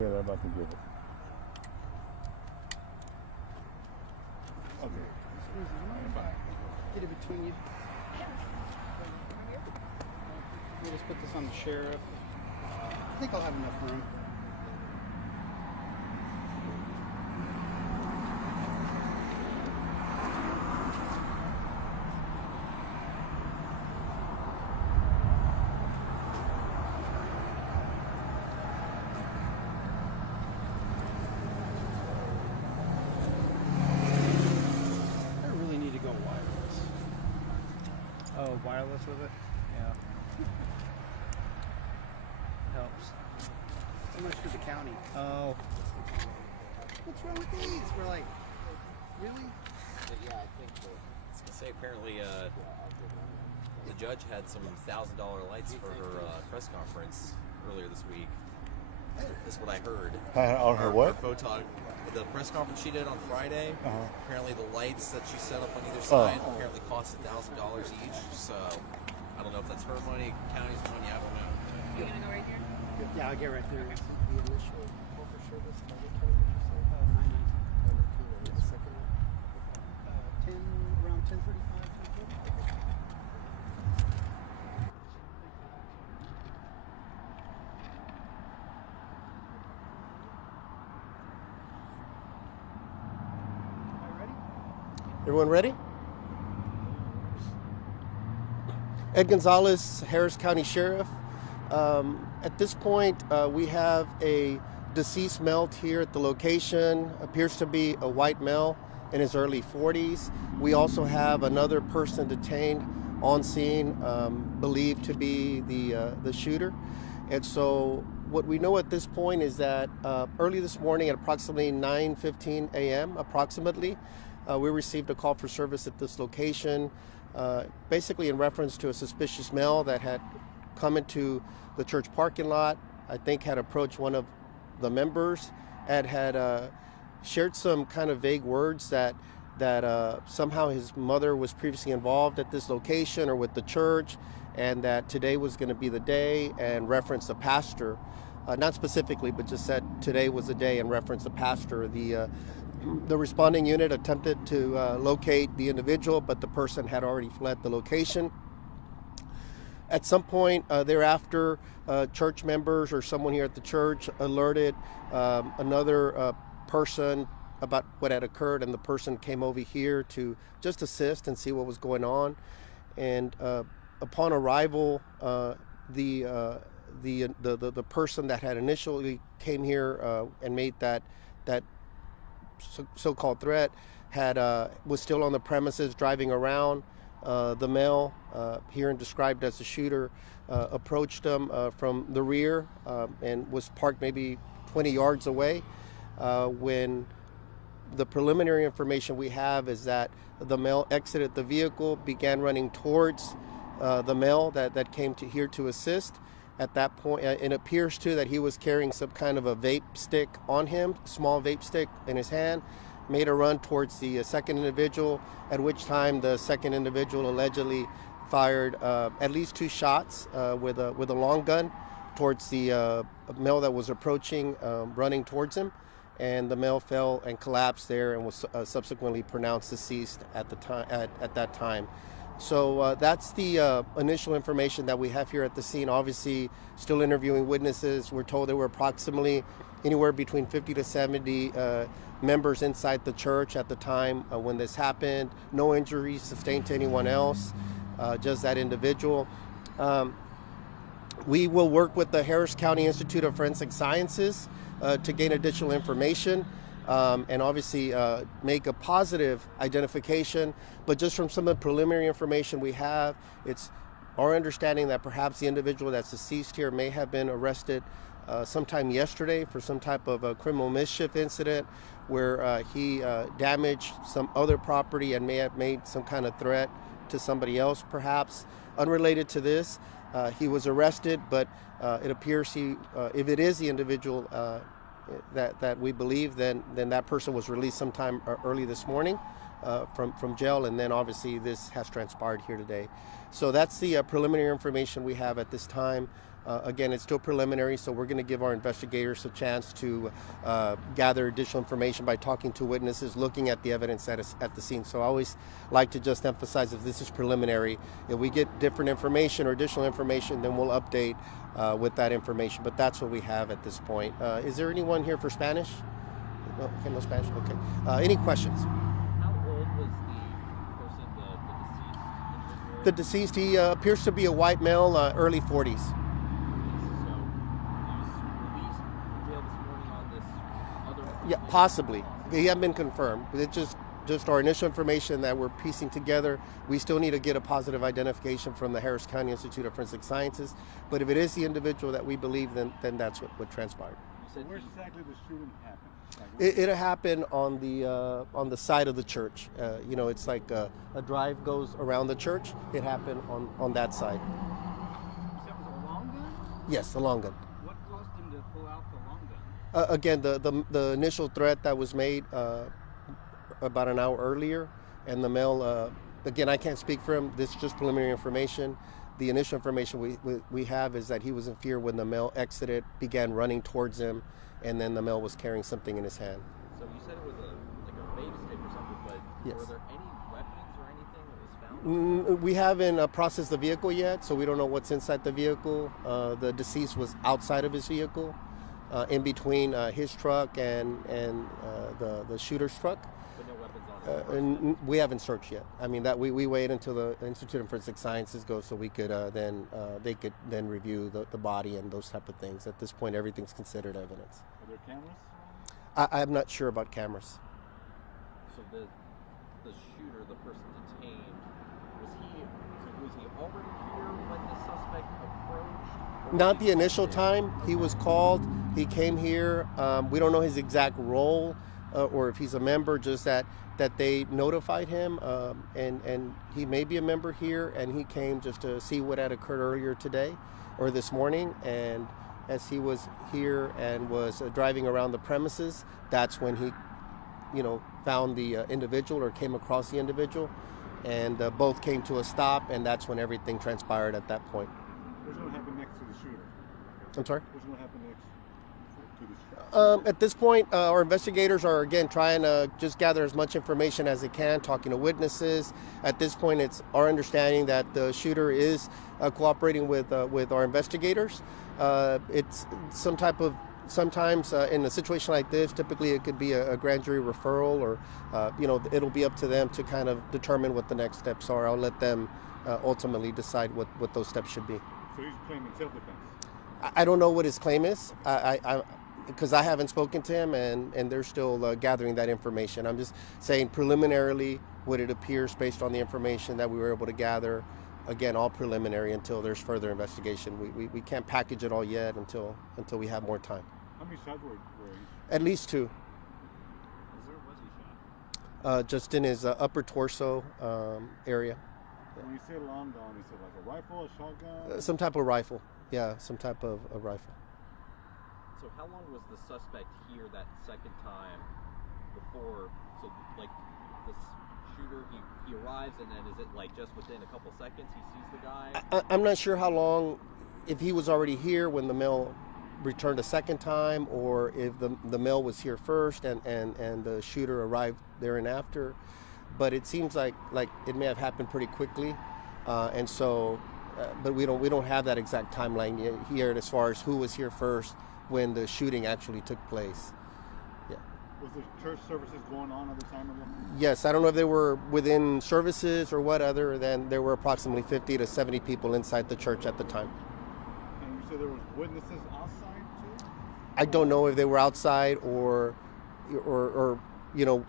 Yeah, I'm about to give it. Okay. Get it between you. We'll just put this on the sheriff. I think I'll have enough room. Oh, wireless with it? Yeah. Helps. So much for the county. Oh. What's wrong with these? We're like, really? Yeah, I think so. I was gonna say apparently the judge had some $1,000 lights for her press conference earlier this week. That's what I heard. On her what? Her the press conference she did on Friday. Apparently the lights that she set up on either side apparently cost $1,000 each. So I don't know if that's her money, county's money. I don't know. You gonna go right here? Yeah, I'll get right there. Okay. The initial over service, number 10, did you say? 919. The second one? 10, around 10:35. Everyone ready? Ed Gonzalez, Harris County Sheriff. At this point, we have a deceased male here at the location. Appears to be a white male in his early 40s. We also have another person detained on scene, believed to be the shooter. And so what we know at this point is that early this morning at approximately 9:15 a.m. approximately, we received a call for service at this location, basically in reference to a suspicious male that had come into the church parking lot. I think had approached one of the members and had shared some kind of vague words that somehow his mother was previously involved at this location or with the church, and that today was going to be the day, and referenced the pastor. Not specifically, but just said today was the day and referenced the pastor. The responding unit attempted to locate the individual, but the person had already fled the location. At some point thereafter, church members or someone here at the church alerted another person about what had occurred, and the person came over here to just assist and see what was going on. And upon arrival, the person that had initially came here and made that so-called threat was still on the premises driving around. The male, here and described as the shooter, approached him from the rear and was parked maybe 20 yards away. When the preliminary information we have is that the male exited the vehicle, began running towards the male that came here to assist. At that point, it appears too that he was carrying some kind of a vape stick on him, small vape stick in his hand, made a run towards the second individual, at which time the second individual allegedly fired at least 2 shots with a long gun towards the male that was approaching, running towards him, and the male fell and collapsed there and was subsequently pronounced deceased at the time. At that time. So that's the initial information that we have here at the scene. Obviously, still interviewing witnesses. We're told there were approximately anywhere between 50 to 70 members inside the church at the time when this happened. No injuries sustained to anyone else, just that individual. We will work with the Harris County Institute of Forensic Sciences to gain additional information. And obviously make a positive identification. But just from some of the preliminary information we have, it's our understanding that perhaps the individual that's deceased here may have been arrested sometime yesterday for some type of a criminal mischief incident where he damaged some other property and may have made some kind of threat to somebody else, perhaps unrelated to this. He was arrested, but it appears if it is the individual that we believe, then that person was released sometime early this morning from jail, and then obviously this has transpired here today. So that's the preliminary information we have at this time. Again, it's still preliminary, so we're going to give our investigators a chance to gather additional information by talking to witnesses, looking at the evidence that is at the scene. So I always like to just emphasize that this is preliminary. If we get different information or additional information, then we'll update with that information. But that's what we have at this point. Is there anyone here for Spanish? No, okay, no Spanish. Okay. Any questions? How old was the person, the deceased individual? The deceased, he appears to be a white male, early 40s. So he was released from jail this morning on this other. Yeah, possibly. He hasn't been confirmed. It's just our initial information that we're piecing together. We still need to get a positive identification from the Harris County Institute of Forensic Sciences. But if it is the individual that we believe, then that's what transpired. Where exactly the shooting happened? It happened on the side of the church. You know, it's like a drive goes around the church. It happened on that side. So it was a long gun? Yes, a long gun. What caused him to pull out the long gun? Again, the initial threat that was made about an hour earlier, and the male, again, I can't speak for him. This is just preliminary information. The initial information we have is that he was in fear when the male exited, began running towards him, and then the male was carrying something in his hand. So you said it was like a vape stick or something, but Yes. were there any weapons or anything that was found? We haven't processed the vehicle yet, so we don't know what's inside the vehicle. The deceased was outside of his vehicle, in between his truck and the shooter's truck. But no weapons on it. And we haven't searched yet. I mean, that we wait until the Institute of Forensic Sciences goes, so we could they could then review the body and those type of things. At this point, everything's considered evidence. Are there cameras? I'm not sure about cameras. So the shooter, the person detained, was he already here when the suspect approached? Or Not was the he initial there? time. He was called. He came here. We don't know his exact role or if he's a member. Just that they notified him, and he may be a member here. And he came just to see what had occurred earlier today or this morning. And as he was here and was driving around the premises, that's when he, found the individual or came across the individual, and both came to a stop. And that's when everything transpired at that point. What's going to happen next to the shooter? I'm sorry. What's going to happen next to the shooter? At this point, our investigators are again trying to just gather as much information as they can, talking to witnesses. At this point, it's our understanding that the shooter is cooperating with our investigators. It's some type of sometimes in a situation like this, typically it could be a grand jury referral, or it'll be up to them to kind of determine what the next steps are. I'll let them ultimately decide what those steps should be. So he's claiming self-defense? I don't know what his claim is. Because I haven't spoken to him, and they're still gathering that information. I'm just saying preliminarily what it appears based on the information that we were able to gather. Again, all preliminary until there's further investigation. We can't package it all yet until we have more time. How many shots were he? At least 2. Where was he shot? Just in his upper torso area. When you say long gun, is it like a rifle, a shotgun? Some type of rifle. Yeah, some type of a rifle. So how long was the suspect here that second time before? So like this shooter, he arrives, and then is it like just within a couple seconds he sees the guy? I'm not sure how long, if he was already here when the male returned a second time, or if the male was here first and the shooter arrived there and after. But it seems like it may have happened pretty quickly, and so, but we don't have that exact timeline here as far as who was here first when the shooting actually took place. Yeah. Was the church services going on at the time of the... Yes, I don't know if they were within services or what, other than there were approximately 50 to 70 people inside the church at the time. And you said there was witnesses outside too? I don't know if they were outside or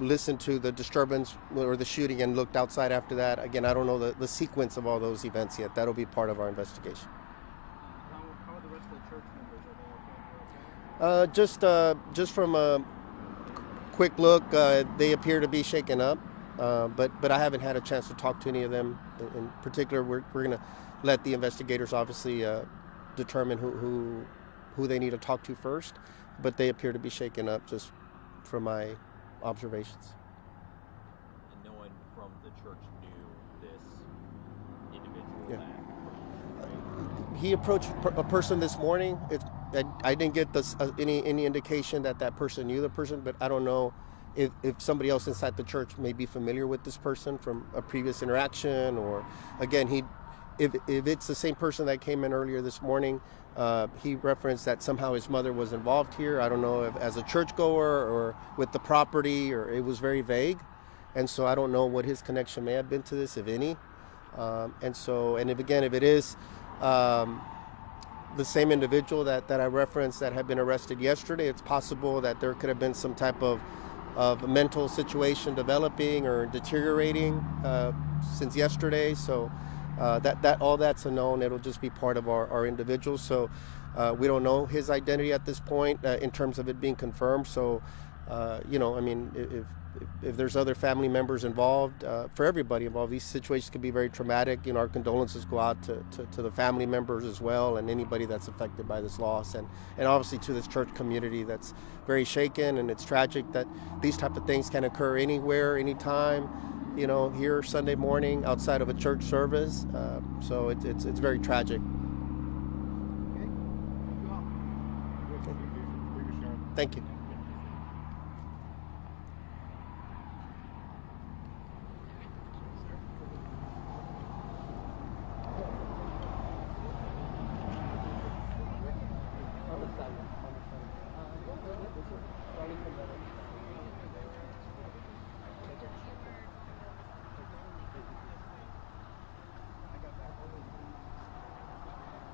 listened to the disturbance or the shooting and looked outside after that. Again, I don't know the sequence of all those events yet. That'll be part of our investigation. How are the rest of the church members? Are they okay? Just from a quick look, they appear to be shaken up, but I haven't had a chance to talk to any of them. In particular, we're going to let the investigators obviously determine who they need to talk to first, but they appear to be shaken up just from my observations. And no one from the church knew this individual Yeah. back, right? he approached a person this morning. I didn't get any indication that that person knew the person, but I don't know if somebody else inside the church may be familiar with this person from a previous interaction, or again, if it's the same person that came in earlier this morning, he referenced that somehow his mother was involved here. I don't know if as a churchgoer or with the property, or it was very vague, and so I don't know what his connection may have been to this, if any. And if it is the same individual that I referenced that had been arrested yesterday, it's possible that there could have been some type of mental situation developing or deteriorating since yesterday. So that all that's unknown. It'll just be part of our individuals. So we don't know his identity at this point in terms of it being confirmed. So if there's other family members involved, for everybody involved, these situations can be very traumatic. Our condolences go out to the family members as well, and anybody that's affected by this loss, and obviously to this church community that's very shaken. And it's tragic that these type of things can occur anywhere, anytime, here Sunday morning outside of a church service. So it's very tragic. Okay. Thank you.